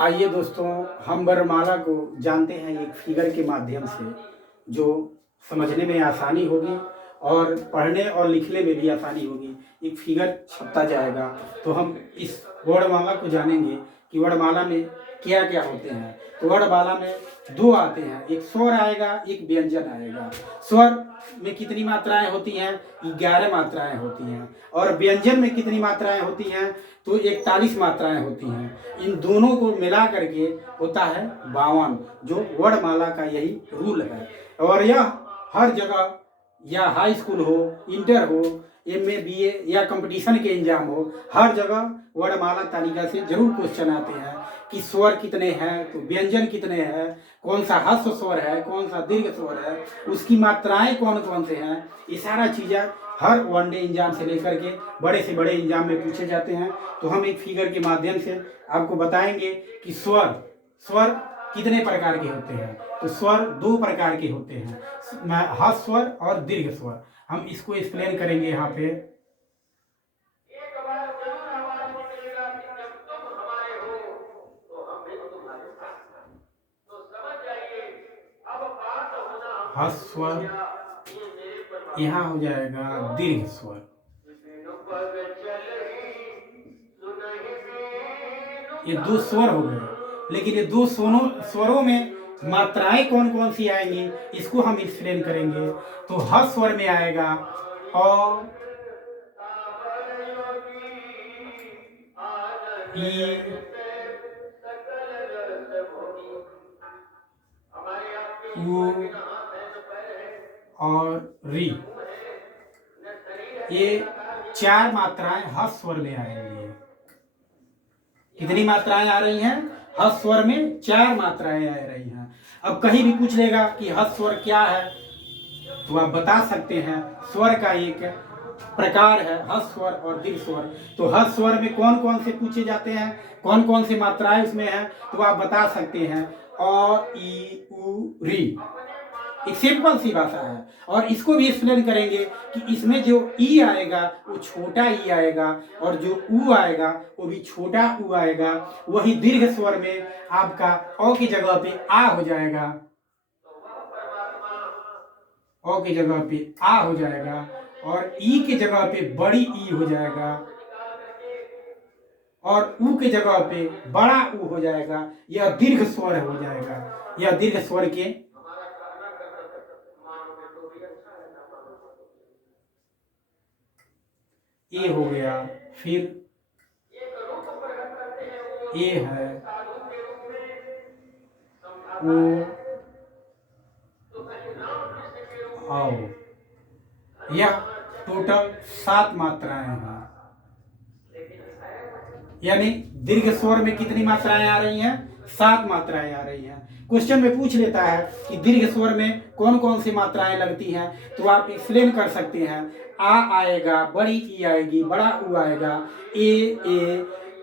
आइए दोस्तों, हम वर्णमाला को जानते हैं एक फिगर के माध्यम से, जो समझने में आसानी होगी और पढ़ने और लिखने में भी आसानी होगी। एक फिगर छपता जाएगा तो हम इस वर्णमाला को जानेंगे कि वर्णमाला में क्या क्या होते हैं। तो वर्णमाला में दो आते हैं, एक स्वर आएगा, एक व्यंजन आएगा। स्वर में कितनी मात्राएं होती हैं? 11 मात्राएं होती हैं। और व्यंजन में कितनी मात्राएं होती हैं? तो 41 मात्राएं होती हैं। इन दोनों को मिला करके होता है 52, जो वर्णमाला का यही रूल है। और यह हर जगह, या हाई स्कूल हो, इंटर हो, एमए बीए या कंपटीशन के एग्जाम हो, हर जगह वर्णमाला तालिका से जरूर क्वेश्चन आते हैं कि स्वर कितने हैं, तो व्यंजन कितने हैं, कौन सा ह्रस्व स्वर है, कौन सा दीर्घ स्वर है, उसकी मात्राएं कौन कौन से हैं। ये सारा चीज़ें हर वनडे एग्जाम से लेकर के बड़े से बड़े एग्जाम में पूछे जाते हैं। तो हम एक फिगर के माध्यम से आपको बताएंगे कि स्वर स्वर कितने प्रकार के होते हैं। तो स्वर दो प्रकार के होते हैं, ह्रस्व स्वर और दीर्घ स्वर। हम इसको एक्सप्लेन करेंगे यहाँ पे। ह्रस्व स्वर यहाँ हो जाएगा दीर्घ स्वर। ये दो स्वर हो गए, लेकिन ये दो स्वरों में मात्राएं कौन कौन सी आएंगी, इसको हम एक्सप्लेन करेंगे। तो ह्रस्व स्वर में आएगा अ, ई, उ और री। ये चार मात्राएं ह्रस्व स्वर में आएंगी। कितनी मात्राएं आ रही हैं? ह्रस्व स्वर में 4 मात्राएं आ रही हैं। अब कहीं भी पूछ लेगा कि ह्रस्व स्वर क्या है, तो आप बता सकते हैं स्वर का एक प्रकार है ह्रस्व स्वर और दीर्घ स्वर। तो ह्रस्व स्वर में कौन कौन से पूछे जाते हैं, कौन कौन सी मात्राएं उसमें हैं, तो आप बता सकते हैं अ, ई, उ, री। एक सिंपल सी भाषा है। और इसको भी एक्सप्लेन करेंगे कि इसमें जो ई आएगा वो छोटा ई आएगा, और जो उ आएगा वो भी छोटा उ आएगा। वही दीर्घ स्वर में आपका अ की जगह पे आ हो जाएगा, अ की जगह पे आ हो जाएगा, और ई की जगह पे बड़ी ई हो जाएगा, और उ की जगह पे बड़ा उ हो जाएगा। यह दीर्घ स्वर हो जाएगा। यह दीर्घ स्वर के ए हो गया, फिर ए है, ओ, आओ। यह टोटल 7 मात्राएं हैं। यानी दीर्घ स्वर में कितनी मात्राएं आ रही हैं? 7 मात्राएं आ रही हैं। क्वेश्चन में पूछ लेता है कि दीर्घ स्वर में कौन कौन सी मात्राएं लगती हैं, तो आप एक्सप्लेन कर सकते हैं। आ आएगा, बड़ी ई आएगी, बड़ा उ आएगा, ए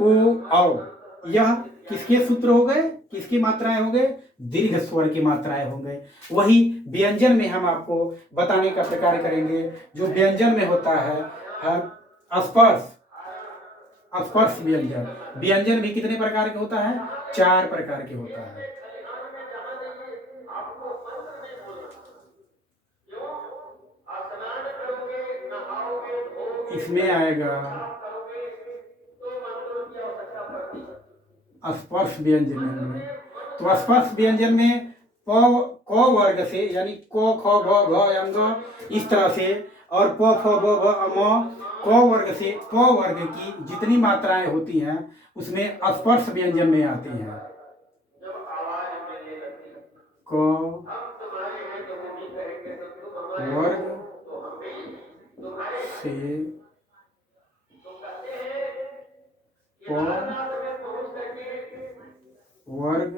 ओ औ। यह किसके सूत्र हो गए, किसकी मात्राएं हो गए? दीर्घ स्वर की मात्राएं हो गए। वही व्यंजन में हम आपको बताने का प्रकार करेंगे। जो व्यंजन में होता है स्पर्श स्पर्श व्यंजन। व्यंजन भी कितने प्रकार के होता है? 4 प्रकार के होता है। इसमें आएगा स्पर्श व्यंजन में। तो स्पर्श व्यंजन में क वर्ग से, यानी क ख ग घ अंग, इस तरह से, और प फ ब भ म, क वर्ग से क वर्ग की जितनी मात्राएं होती हैं उसमें स्पर्श व्यंजन में आती हैं। क वर्ग से प वर्ग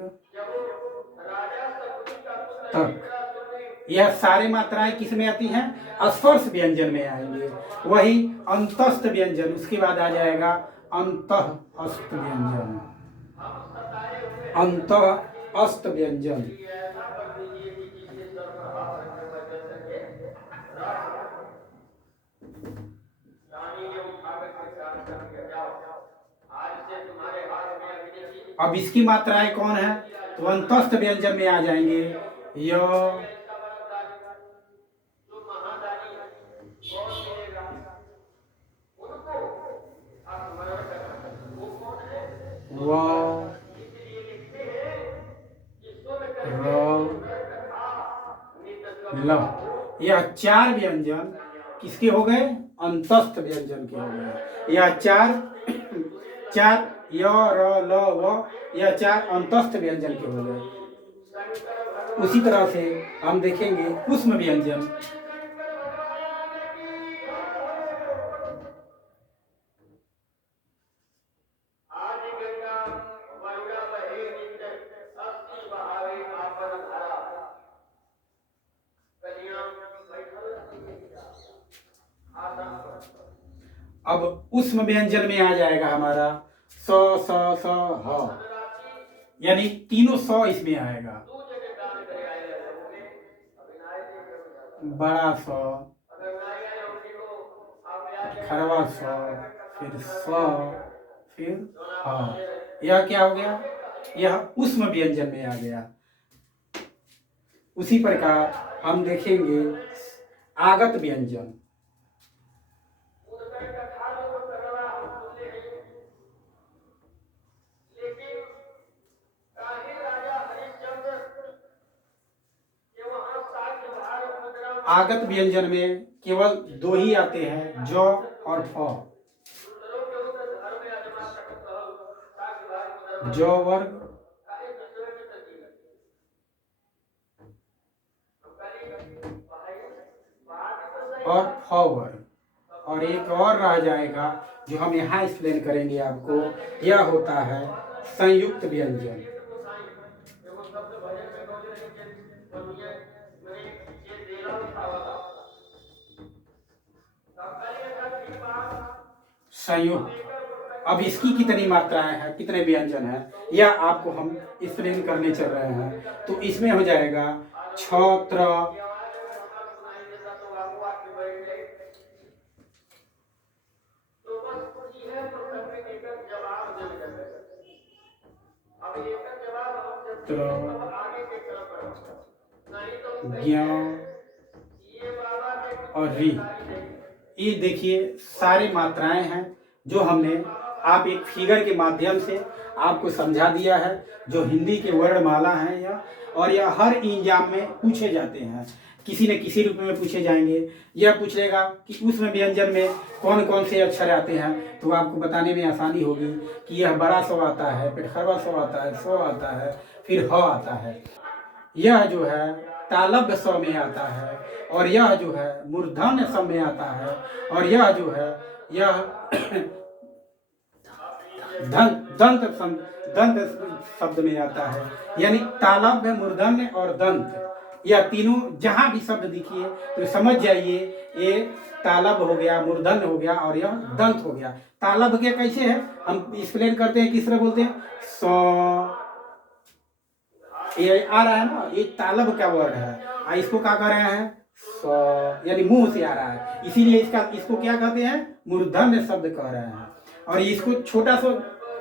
तक। यह सारी मात्राएं किस में आती हैं? स्पर्श व्यंजन में आएंगे। वही अंतस्थ व्यंजन, उसके बाद आ जाएगा अंतःस्थ व्यंजन। अंतःस्थ व्यंजन। अब इसकी मात्राएं कौन है, तो अंतस्थ व्यंजन में आ जाएंगे य, व, र, ल। यह चार व्यंजन किसके हो गए, अंतस्थ व्यंजन के हो गए। यह चार चार य, र, ल, व, यह चार अंतस्थ व्यंजन के हो गए। उसी तरह से हम देखेंगे उष्म व्यंजन। अब उष्म व्यंजन में आ जाएगा हमारा स, स, स, ह, यानी तीनों स इसमें आएगा। बड़ा स, खरवा स, फिर स, फिर ह। यह क्या हो गया, यह उष्म व्यंजन में आ गया। उसी प्रकार हम देखेंगे आगत व्यंजन। आगत व्यंजन में केवल दो ही आते हैं, ज और फ। ज वर्ग और फ वर्ग, और एक और रह जाएगा जो हम यहाँ एक्सप्लेन करेंगे आपको, यह होता है संयुक्त व्यंजन। संयुक्त। अब इसकी कितनी मात्राएं हैं, कितने व्यंजन हैं, यह आपको हम एक्सप्लेन करने चल रहे हैं। तो इसमें हो जाएगा छत्र, ज्ञ और री। ये देखिए सारे मात्राएं हैं जो हमने आप एक फिगर के माध्यम से आपको समझा दिया है, जो हिंदी के वर्णमाला हैं यह, और यह हर एग्जाम में पूछे जाते हैं, किसी न किसी रूप में पूछे जाएंगे। यह पूछेगा कि उसमें व्यंजन में कौन कौन से अक्षर आते हैं, तो आपको बताने में आसानी होगी कि यह बड़ा सौ आता है, फिर खरवा सौ आता है, सौ आता है, फिर ह आता है। यह जो है तालव्य स में आता है, और यह जो है मूर्धन्य स में आता है, और यह जो है यह दंत शब्द में आता है। यानी तालव्य, मूर्धन्य और दंत, यह तीनों जहां भी शब्द दिखिए तो समझ जाइए ये तालव्य हो गया, मूर्धन्य हो गया, और यह दंत हो गया। तालव्य के कैसे है हम एक्सप्लेन करते हैं, किस तरह बोलते हैं, स, ये आ रहा है ना, ये तालब का वर्ड है, इसको क्या कर रहे हैं, यानी मुंह से आ रहा है, इसीलिए इसको क्या कहते हैं, मूर्धन्य शब्द कह रहे हैं। और इसको छोटा सा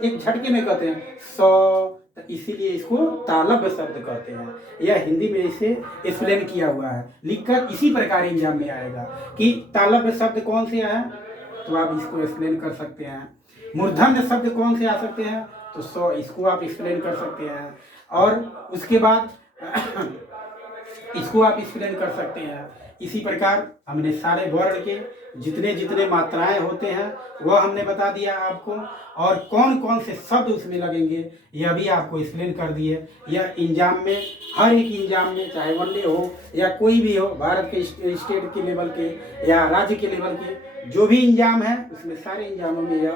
एक झटके में कहते हैं तो इसीलिए इसको तालब शब्द कहते हैं। यह हिंदी में इसे एक्सप्लेन किया हुआ है, लिखकर इसी प्रकार एग्जाम में आएगा कि तालब शब्द कौन से है, तो आप इसको एक्सप्लेन कर सकते हैं। मूर्धन्य शब्द कौन से आ सकते हैं, तो इसको आप एक्सप्लेन कर सकते हैं। और उसके बाद इसको आप एक्सप्लेन कर सकते हैं। इसी प्रकार हमने सारे वर्ण के जितने जितने मात्राएं होते हैं वह हमने बता दिया आपको, और कौन कौन से शब्द उसमें लगेंगे यह भी आपको एक्सप्लेन कर दिए। यह एग्जाम में, हर एक एग्जाम में, चाहे वनडे हो या कोई भी हो, भारत के स्टेट के लेवल के या राज्य के लेवल के जो भी एग्जाम है, उसमें सारे एग्जामों में यह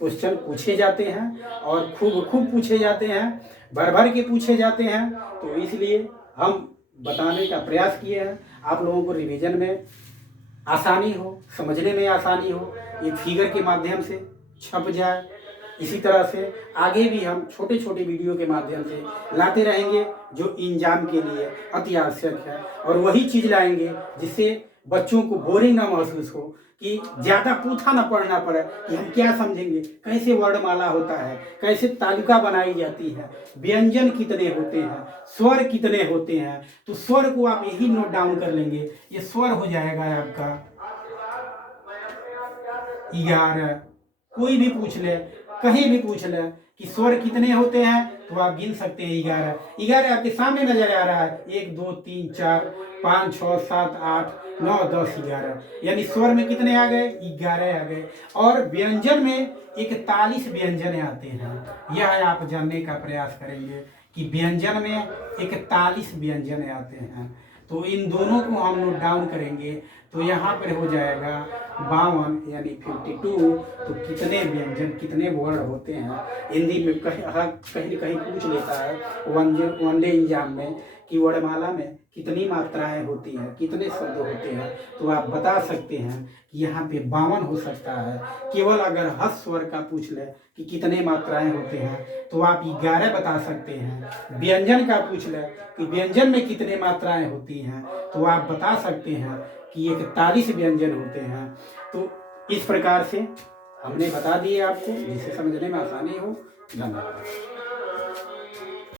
क्वेश्चन पूछे जाते हैं, और खूब खूब पूछे जाते हैं, भर भर के पूछे जाते हैं। तो इसलिए हम बताने का प्रयास किए हैं, आप लोगों को रिवीजन में आसानी हो, समझने में आसानी हो, एक फिगर के माध्यम से छप जाए। इसी तरह से आगे भी हम छोटे छोटे वीडियो के माध्यम से लाते रहेंगे जो एग्जाम के लिए अति आवश्यक है, और वही चीज़ लाएंगे जिससे बच्चों को बोरिंग ना महसूस हो कि ज़्यादा पूछा ना पढ़ना पड़े कि हम क्या समझेंगे, कैसे वर्णमाला होता है, कैसे तालिका बनाई जाती है, व्यंजन कितने होते हैं, स्वर कितने होते हैं। तो स्वर को आप यही नोट डाउन कर लेंगे, ये स्वर हो जाएगा आपका 11। कोई भी पूछ ले, कहीं भी पूछ ले कि स्वर कितने होते हैं, तो आप गिन सकते हैं 11। 11 आपके सामने नजर आ रहा है, 1 2 3 4 5 6 7 8 9 10 11, यानी स्वर में कितने आ गए, 11 आ गए। और व्यंजन में 41 व्यंजन आते हैं। यह आप जानने का प्रयास करेंगे कि व्यंजन में 41 व्यंजन आते हैं। तो इन दोनों को हम नोट डाउन करेंगे, तो यहाँ पर हो जाएगा 52 यानी 52। तो कितने व्यंजन, कितने वर्ण होते हैं। हिंदी में कहीं कहीं पूछ लेता है वनडे एग्जाम में कि वर्णमाला में कितनी मात्राएं होती हैं, कितने शब्द होते हैं। तो आप बता सकते हैं कि यहाँ पे 52 हो सकता है। केवल अगर हस स्वर का पूछ ले कि कितने मात्राएं होते हैं, तो आप 11 बता सकते हैं। व्यंजन का पूछ ले कि व्यंजन में कितने मात्राएं होती हैं, तो आप बता सकते हैं कि 41 व्यंजन होते हैं। तो इस प्रकार से हमने बता दिए आपको, जिससे समझने में आसानी हो। धन्यवाद।